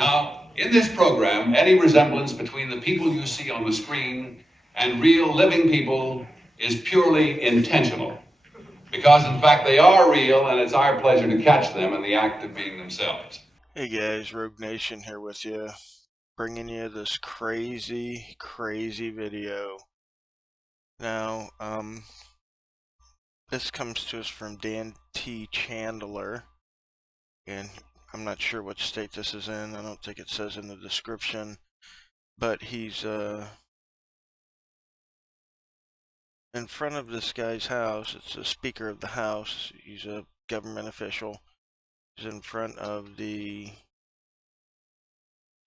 Now, in this program, any resemblance between the people you see on the screen and real living people is purely intentional. Because, in fact, they are real, and it's our pleasure to catch them in the act of being themselves. Hey guys, Rogue Nation here with you, bringing you this crazy video. Now, this comes to us from Dan T. Chandler, and I'm not sure what state this is in. I don't think it says in the description, but he's in front of this guy's house. It's the Speaker of the House. He's a government official. He's in front of the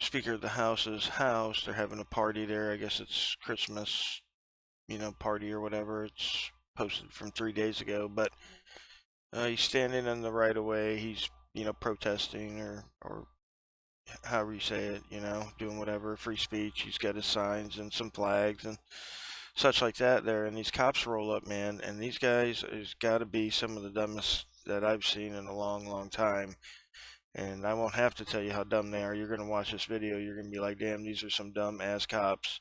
Speaker of the House's house. They're having a party there. I guess it's Christmas, party or whatever. It's posted from 3 days ago, but he's standing in the right of way. He's, protesting or however you say it, doing whatever, free speech. He's got his signs and some flags and such like that there, and these cops roll up, man, and these guys has got to be some of the dumbest that I've seen in a long time. And I won't have to tell you how dumb they are. You're going to watch this video, you're going to be like, damn, these are some dumb ass cops.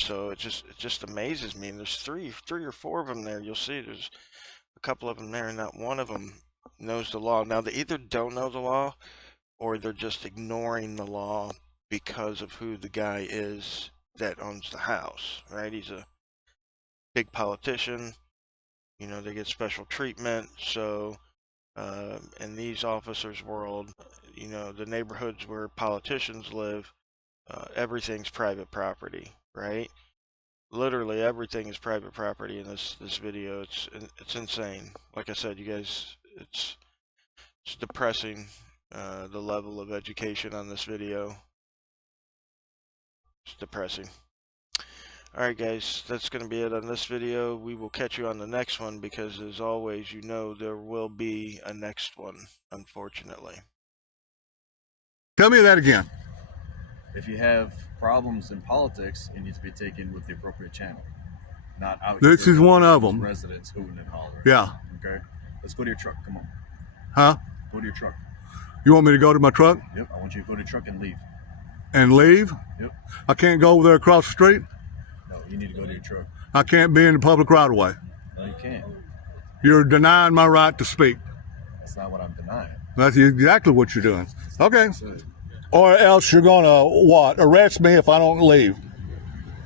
So it just amazes me. And there's three or four of them there. You'll see there's a couple of them there, and not one of them knows the law. Now, they either don't know the law or they're just ignoring the law because of who the guy is that owns the house, right? He's a big politician. They get special treatment. So in these officers' world, the neighborhoods where politicians live, everything's private property, right? Literally everything is private property in this video. It's insane. Like I said, you guys, it's depressing, the level of education on this video. It's depressing. Alright guys, that's going to be it on this video. We will catch you on the next one because, as always, there will be a next one, unfortunately. Tell me that again. If you have problems in politics, it needs to be taken with the appropriate channel. Not out This is one of them. Residents hooting and hollering. Yeah. Okay? Let's go to your truck. Come on. Huh? Go to your truck. You want me to go to my truck? Yep. I want you to go to your truck and leave. And leave? Yep. I can't go over there across the street? No, you need to go to your truck. I can't be in the public right of way. No, you can't. You're denying my right to speak. That's not what I'm denying. That's exactly what you're doing. Okay. Or else you're going to, what, arrest me if I don't leave.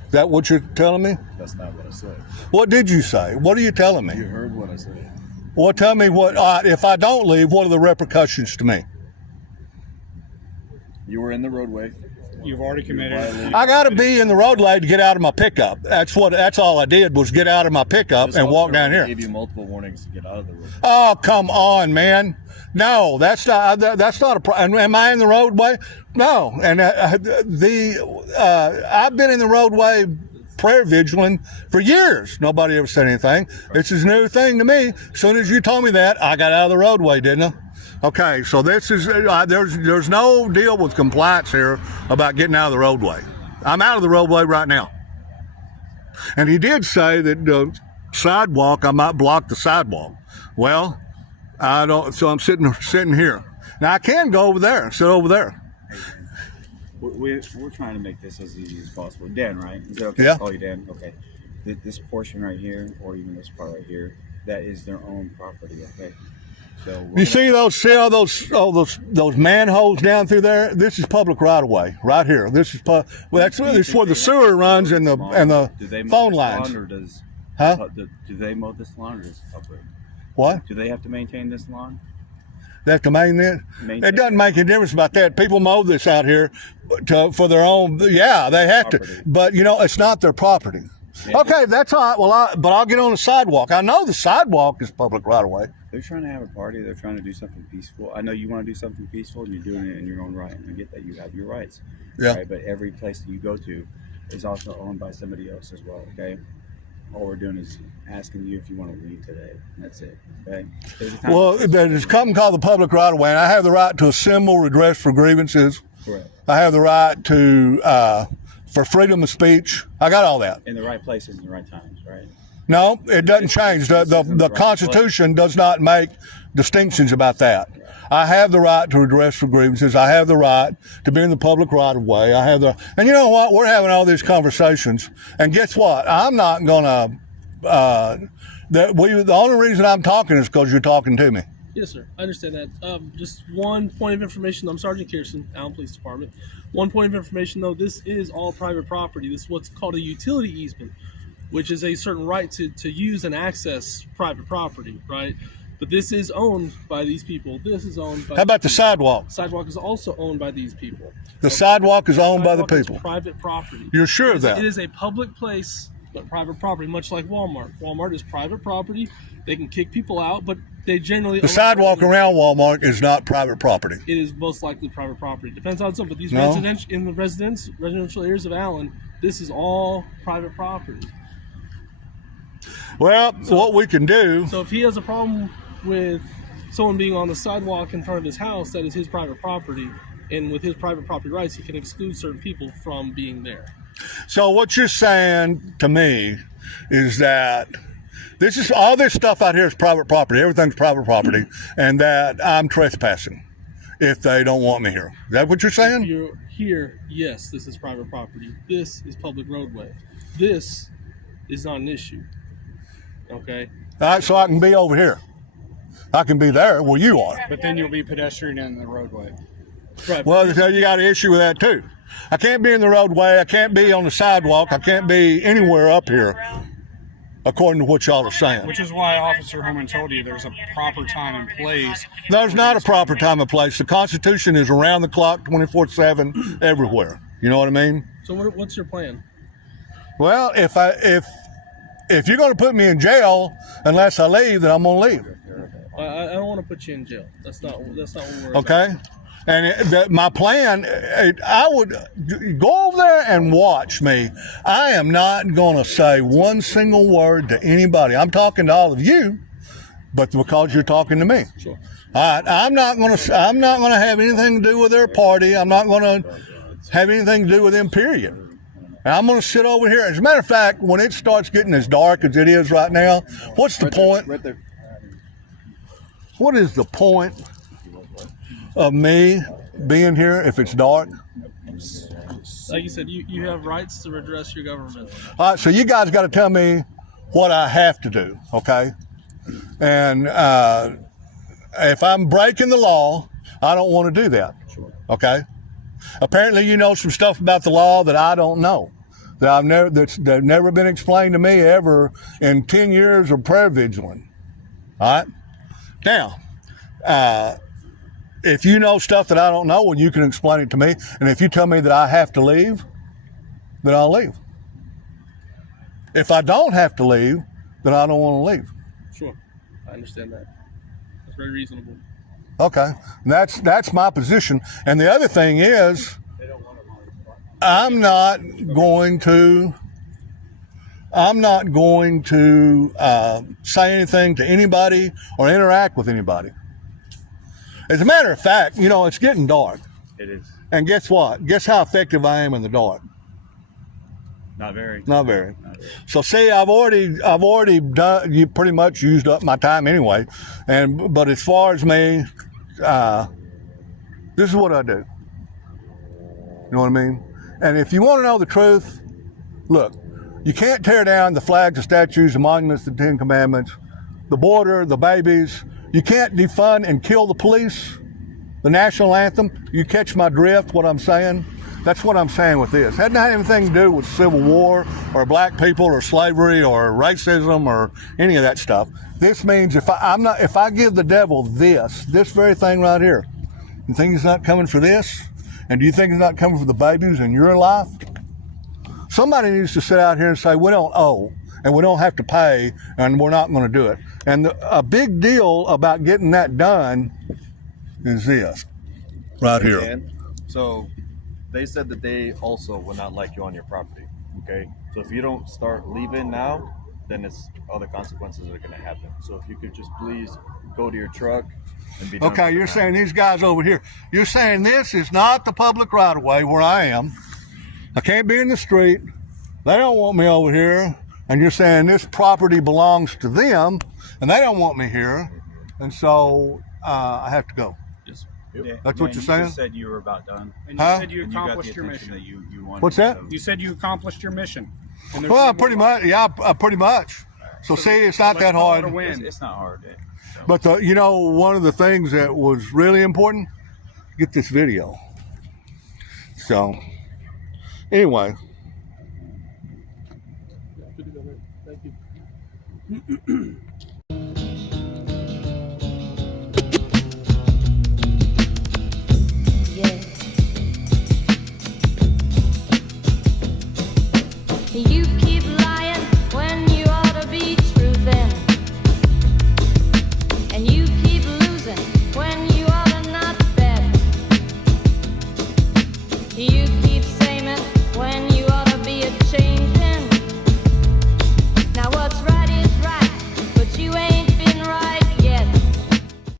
Is that what you're telling me? That's not what I said. What did you say? What are you telling me? You heard what I said. Well, tell me what, if I don't leave, what are the repercussions to me? You were in the roadway. You've already committed. I got to be in the roadway to get out of my pickup. That's all I did was get out of my pickup and walk down here. I gave you multiple warnings to get out of the roadway. Oh, come on, man. No, that's not a problem. Am I in the roadway? No. And I've been in the roadway prayer vigilant for years. Nobody ever said anything. This is a new thing to me. As soon as you told me that, I got out of the roadway, didn't I? Okay, so this is, there's no deal with compliance here about getting out of the roadway. I'm out of the roadway right now. And he did say that the sidewalk, I might block the sidewalk. Well, I don't, so I'm sitting here. Now I can go over there, sit over there. We're trying to make this as easy as possible. Dan, right? Is it okay Yeah. to call you Dan? Okay. This portion right here, or even this part right here, that is their own property, okay? So You see all those manholes down through there? This is public right of way, right here. This is this is where the sewer runs and the phone lines. Or does, Huh? do they mow this lawn, or does public? What? Do they have to maintain this lawn? They have to maintain it. It doesn't make any difference about that. People mow this out here for their own. Yeah, they have to, but it's not their property. Okay, that's all right. Well, but I'll get on the sidewalk. I know the sidewalk is public right of way. They're trying to have a party. They're trying to do something peaceful. I know you want to do something peaceful, and you're doing it in your own right. And I get that you have your rights. Yeah. Right? But every place that you go to is also owned by somebody else as well. Okay. All we're doing is asking you if you want to leave today. That's it. Okay. Well, there's a company called the public right of way, and I have the right to assemble, redress for grievances. Correct. I have the right to for freedom of speech. I got all that. In the right places and the right times, right? No, it doesn't change. The Constitution does not make distinctions about that. I have the right to redress for grievances. I have the right to be in the public right of way. And you know what? We're having all these conversations, and guess what? I'm not gonna. The only reason I'm talking is because you're talking to me. Yes, sir. I understand that. Just one point of information. I'm Sergeant Kirsten, Allen Police Department. One point of information, though, this is all private property. This is what's called a utility easement, which is a certain right to use and access private property, right? But this is owned by these people. This is owned by. How about the sidewalk? Sidewalk is also owned by these people. The sidewalk is owned by the people. Is private property. You're sure of that? It is a public place, but private property, much like Walmart. Walmart is private property. They can kick people out, but they generally. The sidewalk around Walmart is not private property. It is most likely private property. Depends on some, but these No. residential areas of Allen, this is all private property. Well, what we can do. So if he has a problem with someone being on the sidewalk in front of his house, that is his private property, and with his private property rights, he can exclude certain people from being there. So what you're saying to me is that this is all this stuff out here is private property. Everything's private property, and that I'm trespassing if they don't want me here. Is that what you're saying? If you're here, yes, this is private property. This is public roadway. This is not an issue. Okay. All right, so I can be over here. I can be there where you are. But then you'll be pedestrian in the roadway. Right. Well, so you got an issue with that too. I can't be in the roadway. I can't be on the sidewalk. I can't be anywhere up here, according to what y'all are saying. Which is why Officer Herman told you there's a proper time and place. There's not a proper time and place. The Constitution is around the clock, 24/7, everywhere. You know what I mean? So what's your plan? Well, if you're going to put me in jail unless I leave, then I'm going to leave. I don't want to put you in jail. That's not what we're Okay. And my plan, I would go over there and watch me. I am not going to say one single word to anybody. I'm talking to all of you, but because you're talking to me. Sure. All right. I'm not going to have anything to do with their party. I'm not going to have anything to do with them, period. And I'm going to sit over here. As a matter of fact, when it starts getting as dark as it is right now, what's the point? Right there. What is the point of me being here if it's dark? Like you said, you have rights to redress your government. All right, so you guys got to tell me what I have to do, okay? And if I'm breaking the law, I don't want to do that, okay? Apparently, you know some stuff about the law that I don't know, that's never been explained to me ever in 10 years of prayer vigiling. All right? Now, if you know stuff that I don't know, well, you can explain it to me. And if you tell me that I have to leave, then I'll leave. If I don't have to leave, then I don't want to leave. Sure. I understand that. That's very reasonable. Okay. And that's my position. And the other thing is, I'm not going to say anything to anybody or interact with anybody. As a matter of fact, you know, it's getting dark. It is. And guess what? Guess how effective I am in the dark? Not very. Not very. So see, I've already done. You pretty much used up my time anyway. But as far as me, this is what I do. You know what I mean? And if you want to know the truth, look, you can't tear down the flags, the statues, the monuments, the Ten Commandments, the border, the babies. You can't defund and kill the police, the national anthem. You catch my drift, what I'm saying? That's what I'm saying with this. It hadn't had anything to do with Civil War or black people or slavery or racism or any of that stuff. This means if I give the devil this very thing right here, you think he's not coming for this? And do you think he's not coming for the babies in your life? Somebody needs to sit out here and say, we don't owe and we don't have to pay and we're not going to do it. And a big deal about getting that done is this right here. And so they said that they also will not like you on your property. Okay. So if you don't start leaving now, then it's other consequences that are going to happen. So if you could just please go to your truck and be done. Okay, you're saying these guys over here, you're saying this is not the public right of way where I am. I can't be in the street. They don't want me over here. And you're saying this property belongs to them and they don't want me here. And so I have to go. That's what you're saying? You just said you were about done. And you Huh? said you And you got the accomplished your attention mission. that you wanted. What's that? So- You said you accomplished your mission. And there's Well, no pretty more. much. Yeah, pretty much. So see, it's not Let's that call it hard. a win. It's not hard. So. But you know, one of the things that was really important, get this video. So anyway, Yeah, good to go, man. Thank you.